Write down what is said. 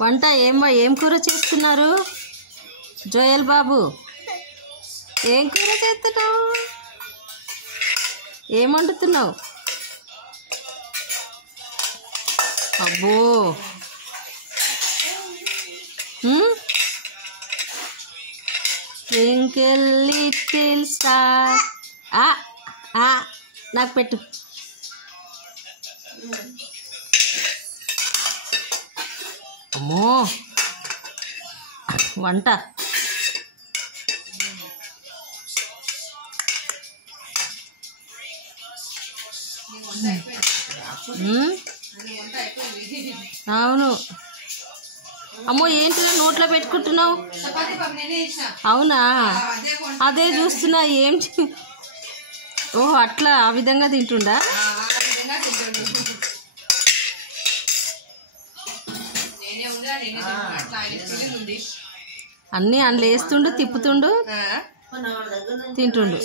వంట ఏం కూర చేస్తున్నారు జోయల్ బాబు? ఏం కూర చేస్తున్నావు? ఏం వండుతున్నావు? అబ్బో ట్వింకిల్ లిటిల్ స్టార్. నాకు పెట్టు. అమ్మో వంట అవును. అమ్మో ఏంటి నోట్లో పెట్టుకుంటున్నావు? అవునా, అదే చూస్తున్నా. ఓహో అట్లా ఆ విధంగా తింటుండా? అన్నీ అందులో వేస్తుండు, తిప్పుతుండు, తింటుండు.